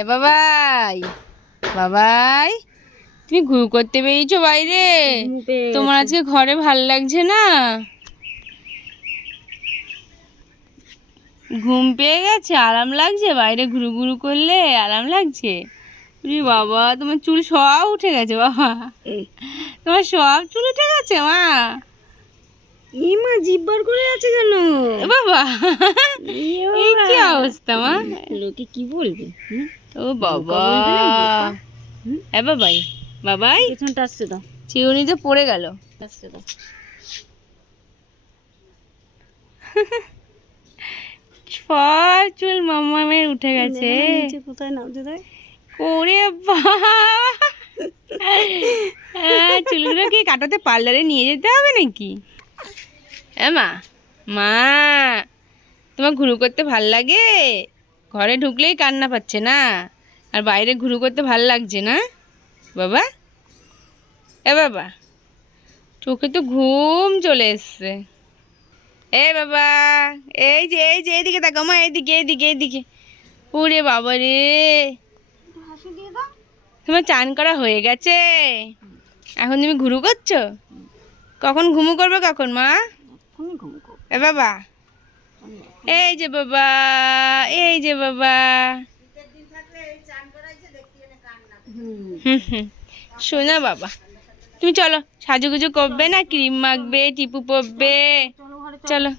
এ বাবাই, বাবাই, তুমি ঘুরু করতে বেরিয়েছো বাইরে? তোমার আজকে ঘরে ভাল লাগছে না? ঘুম পেয়ে গেছে? আরাম লাগছে? বাইরে ঘুরু ঘুরু করলে আরাম লাগছে? বাবা, তোমার চুল সব উঠে গেছে বাবা, তোমার সব চুল উঠে গেছে মা। মা জিভ বার করে আছে কেন বাবা? এই কি অবস্থা মা? লোকে কি বলবে? ও বাবা, এ বাবাই, বাবাই পেছনটা আসছে দাও, চিরুনিতে পড়ে গেল। আসছে দাও। সব চুল মামামের উঠে গেছে। নিচে কোথায় নামতে দেয়? ওরে বাবা, চুলগুলো কি কাটাতে পার্লারে নিয়ে যেতে হবে নাকি? মা, মা, তোমার ঘুরু করতে ভাল লাগে? ঘরে ঢুকলেই কান্না পাচ্ছে না, আর বাইরে ঘুরু করতে ভাল লাগছে না বাবা? এ বাবা, চোখে তো ঘুম চলে এসছে। এ বাবা, এই যে এইদিকে তাকাও মা, এইদিকে এইদিকে এইদিকে। ওরে বাবা রে, তোমার চান করা হয়ে গেছে? এখন তুমি ঘুরু করছো? কখন ঘুমু করবে কখন মা? এ বাবা, এই যে বাবা, এই যে বাবা, শোনা বাবা, তুমি চলো, সাজুগুজু করবে না? ক্রিম মাখবে, টিপু পরবে, চলো।